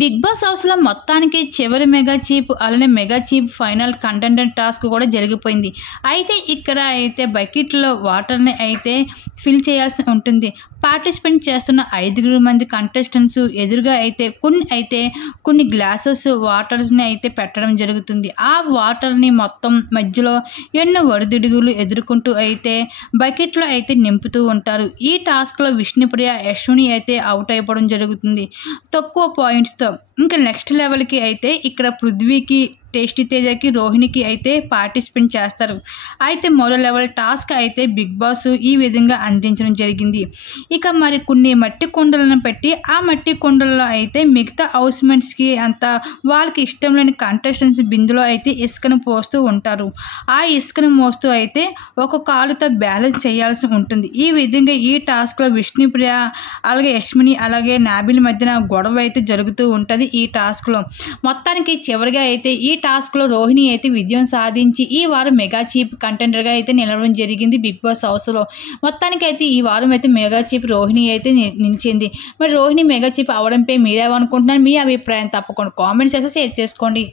Big boss హౌస్లో మొత్తానికి చివరి మెగా చీఫ్ అలానే మెగా చీఫ్ ఫైనల్ కంటెండెంట్ టాస్క్ కూడా జరిగిపోయింది. అయితే ఇక్కడ అయితే బకెట్లో వాటర్ని అయితే ఫిల్ చేయాల్సి ఉంటుంది. పార్టిసిపేట్ చేస్తున్న 5 మంది కంటెస్టెంట్స్ ఎదురుగా అయితే కొన్ని గ్లాసెస్ వాటర్స్ని అయితే పెట్టడం జరుగుతుంది. ఆ వాటర్ని మొత్తం మధ్యలో ఎన్నో ఒడిదుడుగులు ఎదుర్కొంటూ అయితే బకెట్లో అయితే నింపుతూ ఉంటారు. ఈ టాస్క్లో విష్ణుప్రియ, యశ్విని అయితే అవుట్ అయిపోవడం జరుగుతుంది తక్కువ పాయింట్స్తో. ఇంకా నెక్స్ట్ లెవెల్కి అయితే ఇక్కడ పృథ్వీకి, టేస్టీ తేజకి, రోహిణికి అయితే పార్టిసిపేట్ చేస్తారు. అయితే మరో లెవెల్ టాస్క్ అయితే బిగ్ బాస్ ఈ విధంగా అందించడం జరిగింది. ఇక మరి కొన్ని మట్టి కుండలను పెట్టి ఆ మట్టి కుండల్లో అయితే మిగతా హౌస్మేట్స్కి అంతా వాళ్ళకి ఇష్టం లేని కంటెస్టెంట్స్ బిందులో అయితే ఇసుకను పోస్తూ ఉంటారు. ఆ ఇసుకను మోస్తూ అయితే ఒక కాలుతో బ్యాలెన్స్ చేయాల్సి ఉంటుంది. ఈ విధంగా ఈ టాస్క్లో విష్ణుప్రియ అలాగే యశ్మిని అలాగే నాబిల్ మధ్యన గొడవ అయితే జరుగుతూ ఉంటుంది. ఈ టాస్క్లో మొత్తానికి చివరిగా అయితే ఈ టాస్క్లో రోహిణి అయితే విజయం సాధించి ఈ వారం మెగా చీఫ్ కంటెండర్గా అయితే నిలవడం జరిగింది బిగ్ బాస్ హౌస్లో. మొత్తానికి అయితే ఈ వారం అయితే మెగా చీఫ్ రోహిణి అయితే నిలిచింది. మరి రోహిణి మెగా చీఫ్ అవడంపై మీరేమనుకుంటున్నారు? మీ అభిప్రాయం తప్పకుండా కామెంట్స్ అయితే షేర్ చేసుకోండి.